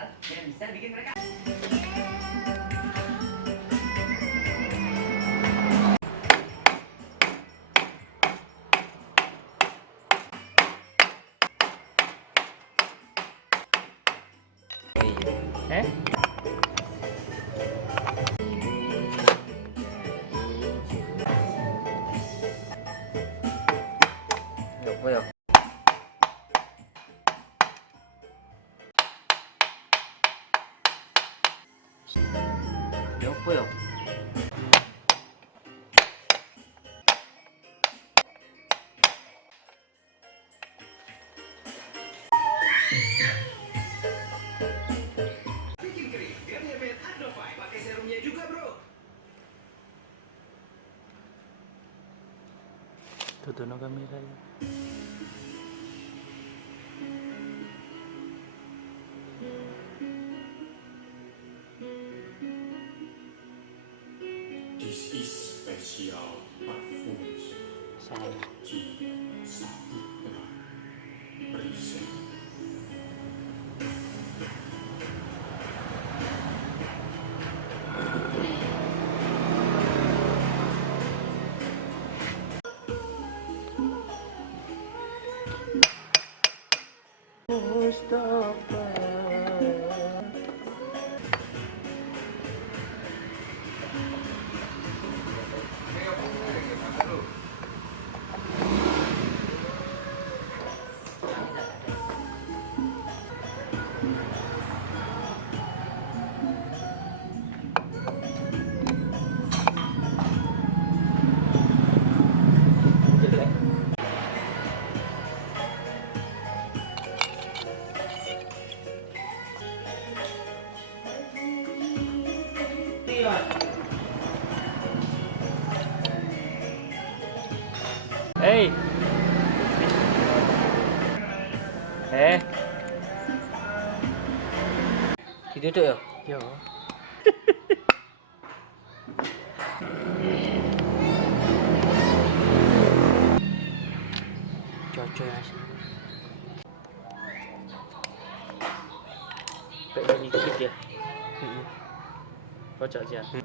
visual yang bisa bikin mereka Apa ya? Apa ya? bikin kering dengan Herbet Adnovite. Pakai serumnya juga, bro. Tutup no kamera ya. This is special parfums Saya. G Sapitra present. Mustafa. Hey. Duduk ya? Yo. Cocok ya sih. Kayak gini dikit ya. Kocok aja.